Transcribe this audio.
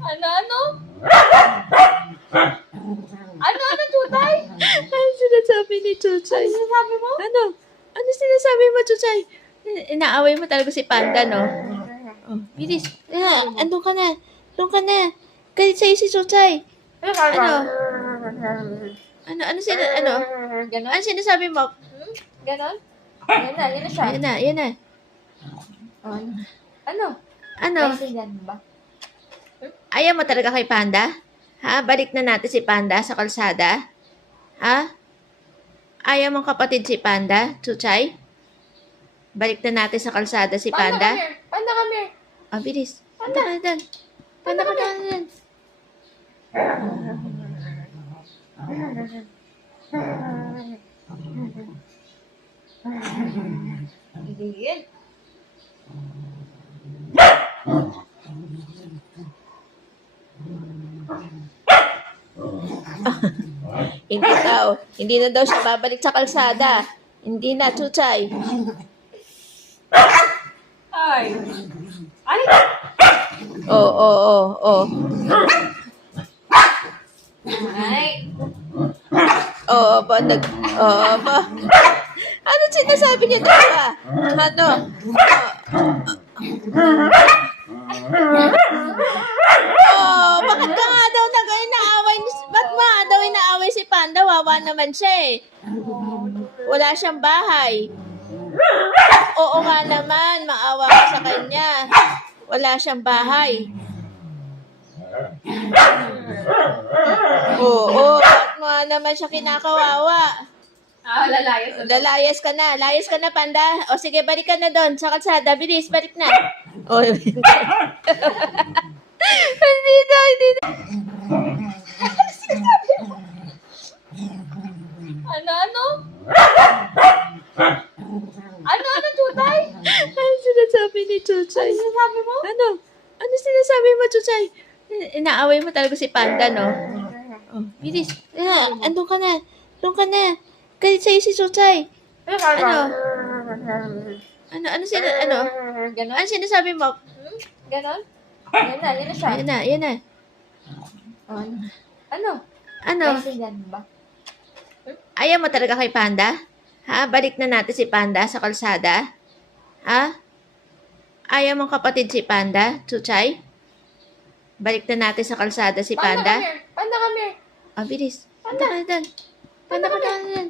Ano? Ano, Chuchay? Ano sinasabi ni Chuchay? Ano sinasabi mo? Ano? Ano sinasabi mo, Chuchay? Inaaway mo talaga si Panda, no? Oh, bilis. Andun ka na. Andun ka na. Galit sa'yo si Chuchay. Ano? Ano? Ganon? Ano sinasabi mo? Ganon? Yan na siya. Yan na. Ano? Ano? Naiintindihan mo ba? Ayaw mo talaga kay Panda? Ha? Balik na natin si Panda sa kalsada? Ha? Ayaw mong kapatid si Panda, Chuchay? Balik na natin sa kalsada si Panda? Panda, come here. Ah, bilis. Panda ka na dyan. Panda ka na dyan. Gigil. Hindi na daw siya babalik sa kalsada. Hindi na, Chuchay. Ay. Ay! Oo. Ay! Oo ba? Oo ba? Ano sinasabi niyo doon ba? Ano? Bakit ka nga daw inaaway? Ba't nga daw inaaway si Panda? Wawa naman siya eh. Wala siyang bahay. Oo nga naman, maawa ka sa kanya. Wala siyang bahay. Oo, ba't nga naman siya kinakawawa? Lalayas. Lalayas ka na. Layas ka na, Panda. O sige, balik ka na doon sa kalsada. Bilis, balik na. O, hindi na. Ano, Chuchay? Ano sinasabi ni Chuchay? Ano sinasabi mo? Ano sinasabi mo, Chuchay? Inaaway mo talaga si Panda, no? Oh, bilis. Andun ka na. Galit sa'yo si Chuchay. Ano? Ano Ganon? sinasabi mo? Ganon? Yan na siya. Yan na. Ano? Naiintindihan mo ba? Ayaw mo talaga kay Panda? Ha? Balik na natin si Panda sa kalsada? Ha? Ayaw mong kapatid si Panda, Chuchay? Balik na natin sa kalsada si Panda? Panda, come here. Ah, bilis. Panda ka na dyan. Panda ka na dyan.